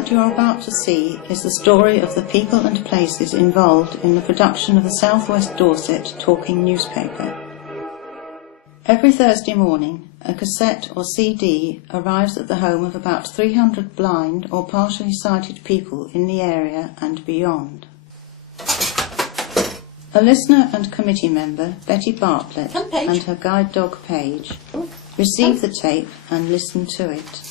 that you are about to see is the story of the people and places involved in the production of the South West Dorset talking newspaper. Every Thursday morning, a cassette or CD arrives at the home of about 300 blind or partially sighted people in the area and beyond. A listener and committee member, Betty Bartlett, and her guide dog Paige, receive the tape and listen to it.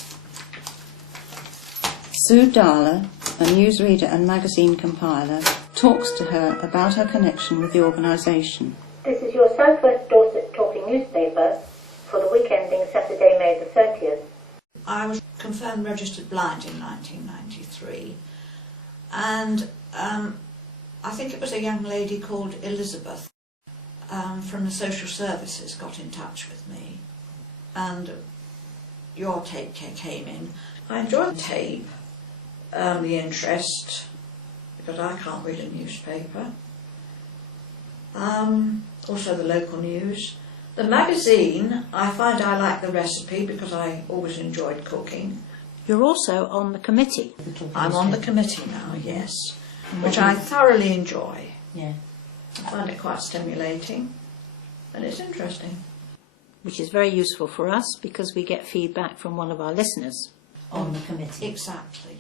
Sue Darla, a newsreader and magazine compiler, talks to her about her connection with the organisation. This is your South West Dorset talking newspaper for the week ending Saturday, May the 30th. I was confirmed registered blind in 1993, and I think it was a young lady called Elizabeth from the social services got in touch with me, and your tape came in. I enjoyed the tape, the interest, because I can't read a newspaper. Also the local news. The magazine, I find I like the recipe because I always enjoyed cooking. You're also on the committee. I'm on the committee now, yes, which I thoroughly enjoy. Yeah. I find it quite stimulating and it's interesting. Which is very useful for us because we get feedback from one of our listeners on the committee. Exactly.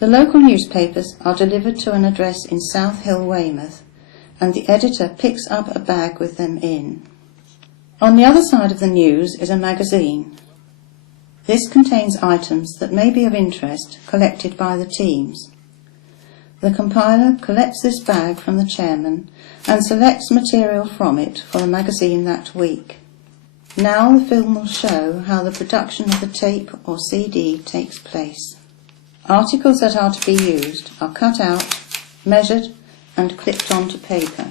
The local newspapers are delivered to an address in South Hill, Weymouth, and the editor picks up a bag with them in. On the other side of the news is a magazine. This contains items that may be of interest collected by the teams. The compiler collects this bag from the chairman and selects material from it for the magazine that week. Now the film will show how the production of the tape or CD takes place. Articles that are to be used are cut out, measured and clipped onto paper.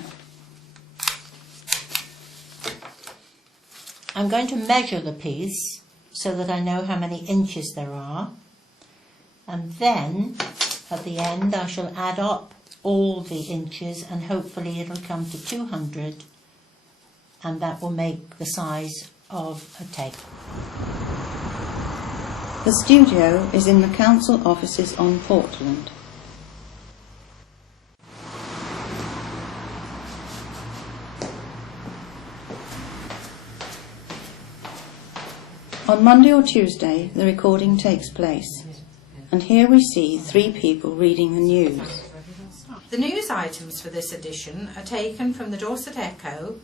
I'm going to measure the piece so that I know how many inches there are, and then at the end I shall add up all the inches and hopefully it'll come to 200, and that will make the size of a tape. The studio is in the council offices on Portland. On Monday or Tuesday, the recording takes place, and here we see 3 people reading the news. The news items for this edition are taken from the Dorset Echo,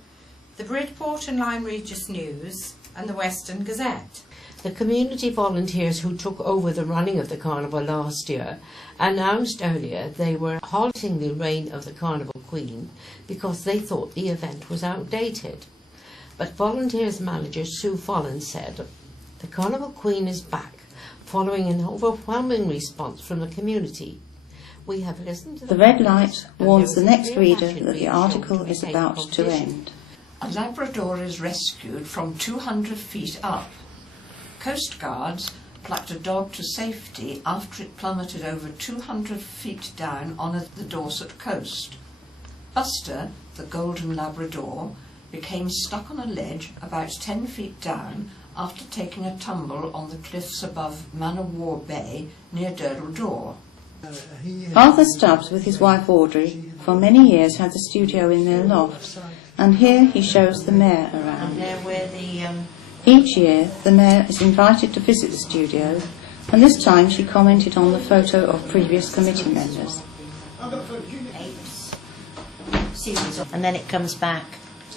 the Bridport and Lyme Regis News, and the Western Gazette. The community volunteers who took over the running of the carnival last year announced earlier they were halting the reign of the Carnival Queen because they thought the event was outdated. But volunteers manager Sue Follen said, "The Carnival Queen is back, following an overwhelming response from the community. We have listened to the red light warns the next reader that the article is about to end." A Labrador is rescued from 200 feet up. Coast Guards plucked a dog to safety after it plummeted over 200 feet down on the Dorset coast. Buster, the golden Labrador, became stuck on a ledge about 10 feet down after taking a tumble on the cliffs above Man o' War Bay near Durdle Door. Arthur Stubbs, with his wife Audrey, for many years had the studio in their loft, and here he shows the mayor around. Each year, the mayor is invited to visit the studio, and this time she commented on the photo of previous committee members. And then it comes back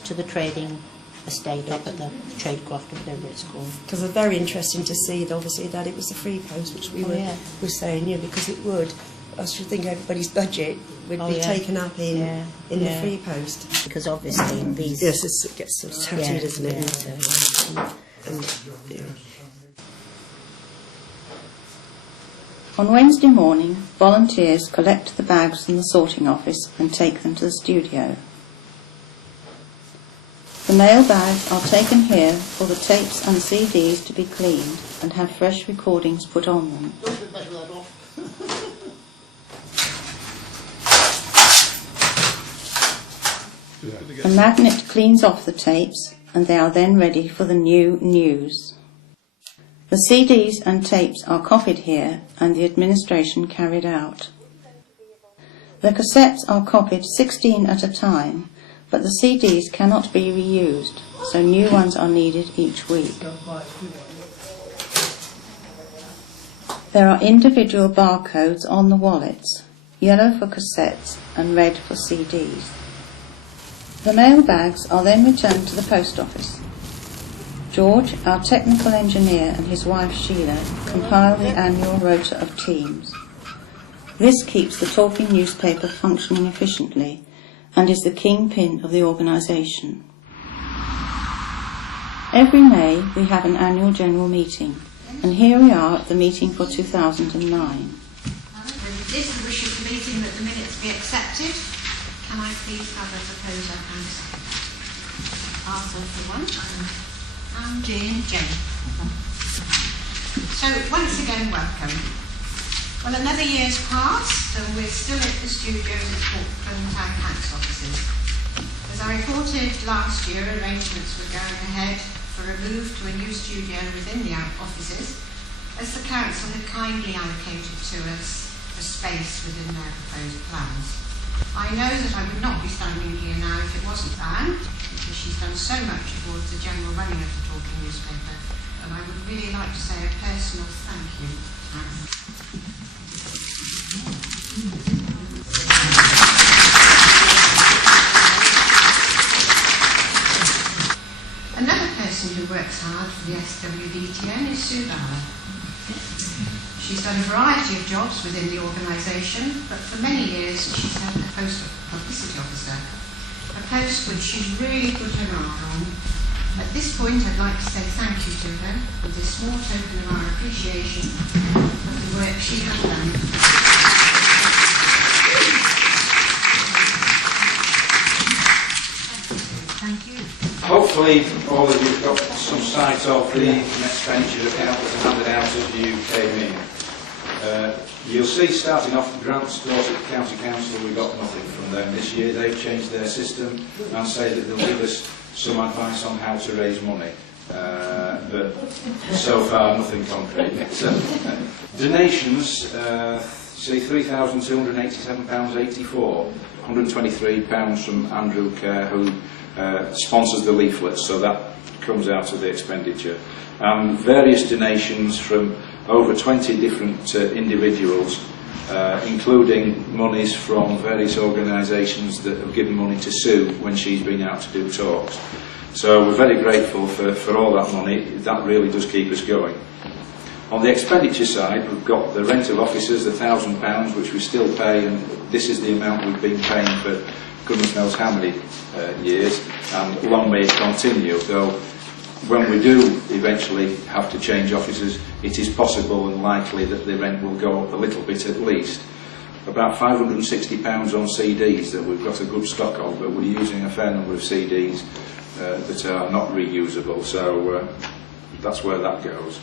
to the trading estate up at the Tradecroft or whatever it's called. Because it's very interesting to see, obviously, that it was the free post, which we were saying, because it would. I should think everybody's budget would be taken up in the free post. Because obviously these... Yes, it gets sort of tattooed, doesn't it? On Wednesday morning, volunteers collect the bags from the sorting office and take them to the studio. The mail bags are taken here for the tapes and CDs to be cleaned and have fresh recordings put on them. A magnet cleans off the tapes and they are then ready for the new news. The CDs and tapes are copied here and the administration carried out. The cassettes are copied 16 at a time, but the CDs cannot be reused, so new ones are needed each week. There are individual barcodes on the wallets, yellow for cassettes and red for CDs. The mail bags are then returned to the post office. George, our technical engineer, and his wife Sheila compile the annual rota of teams. This keeps the talking newspaper functioning efficiently and is the kingpin of the organisation. Every May we have an annual general meeting, and here we are at the meeting for 2009. It is the wish of the meeting that the minutes be accepted. Can I please have a proposer and a second? Arthur for one, and Jane. So once again, welcome. Well, another year's passed, and we're still at the studios at Portland Town Council offices. As I reported last year, arrangements were going ahead for a move to a new studio within the offices, as the council had kindly allocated to us a space within their proposed plans. I know that I would not be standing here now if it wasn't for Anne, because she's done so much towards the general running of the talking newspaper, and I would really like to say a personal thank you, Anne. Another person who works hard for the SWDTN is Sue Bauer. She's done a variety of jobs within the organisation, but for many years she's held the post of publicity officer, a post which she's really put her mark on. At this point I'd like to say thank you to her for this small token of our appreciation of the work she has done. Thank you. Hopefully all of you have got some sight of the expenditure account that was handed out as you came in. You'll see, starting off, grants, Dorset County Council, we got nothing from them this year. They've changed their system and say that they'll give us some advice on how to raise money. But so far nothing concrete. Donations, see £3,287.84, £123 from Andrew Kerr, who sponsors the leaflets, so that comes out of the expenditure. And various donations from over 20 different individuals, including monies from various organisations that have given money to Sue when she's been out to do talks. So we're very grateful for all that money. That really does keep us going. On the expenditure side, we've got the rent of offices, the £1,000, which we still pay, and this is the amount we've been paying for goodness knows how many years, and long may it continue, though when we do eventually have to change offices, it is possible and likely that the rent will go up a little bit at least. About £560 on CDs that we've got a good stock of, but we're using a fair number of CDs that are not reusable, so that's where that goes.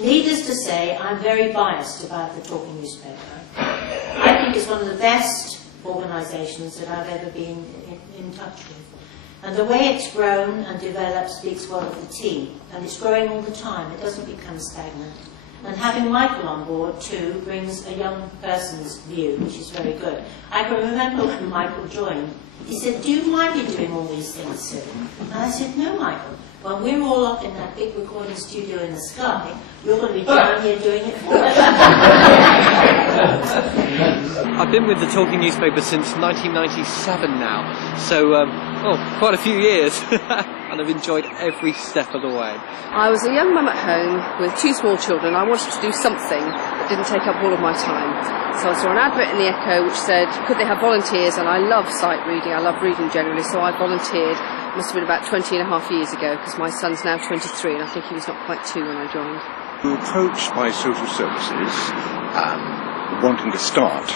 Needless to say, I'm very biased about the talking newspaper. I think it's one of the best organisations that I've ever been in touch with. And the way it's grown and developed speaks well of the team. And it's growing all the time. It doesn't become stagnant. And having Michael on board too brings a young person's view, which is very good. I can remember when Michael joined, he said, "Do you mind me doing all these things, Sue?" And I said, "No, Michael. When we're all up in that big recording studio in the sky, you're going to be down here doing it for us." I've been with the talking newspaper since 1997 now, so quite a few years, and I've enjoyed every step of the way. I was a young mum at home with 2 small children. I wanted to do something that didn't take up all of my time. So I saw an advert in the Echo which said, could they have volunteers? And I love sight reading, I love reading generally, so I volunteered. It must have been about 20 and a half years ago, because my son's now 23, and I think he was not quite 2 when I joined. We were approached by social services wanting to start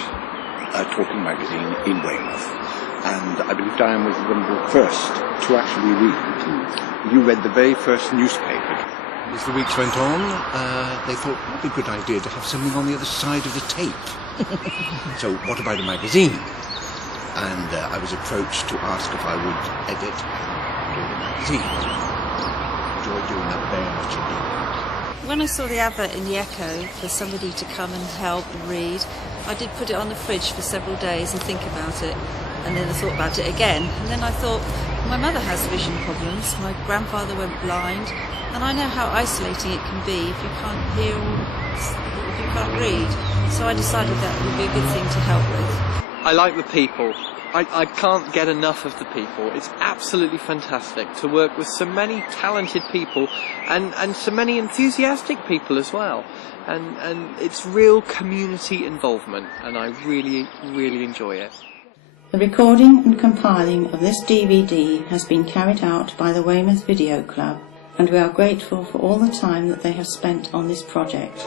a talking magazine in Weymouth. And I believe Diane was one of the first to actually read. You read the very first newspaper. As the weeks went on, they thought it would be a good idea to have something on the other side of the tape. So what about a magazine? And I was approached to ask if I would edit and do the magazine. I enjoyed doing that very much indeed. When I saw the advert in the Echo for somebody to come and help and read, I did put it on the fridge for several days and think about it, and then I thought about it again, and then I thought, my mother has vision problems, my grandfather went blind, and I know how isolating it can be if you can't hear or if you can't read, so I decided that would be a good thing to help with. I like the people. I can't get enough of the people. It's absolutely fantastic to work with so many talented people and so many enthusiastic people as well. And it's real community involvement, and I really, really enjoy it. The recording and compiling of this DVD has been carried out by the Weymouth Video Club, and we are grateful for all the time that they have spent on this project.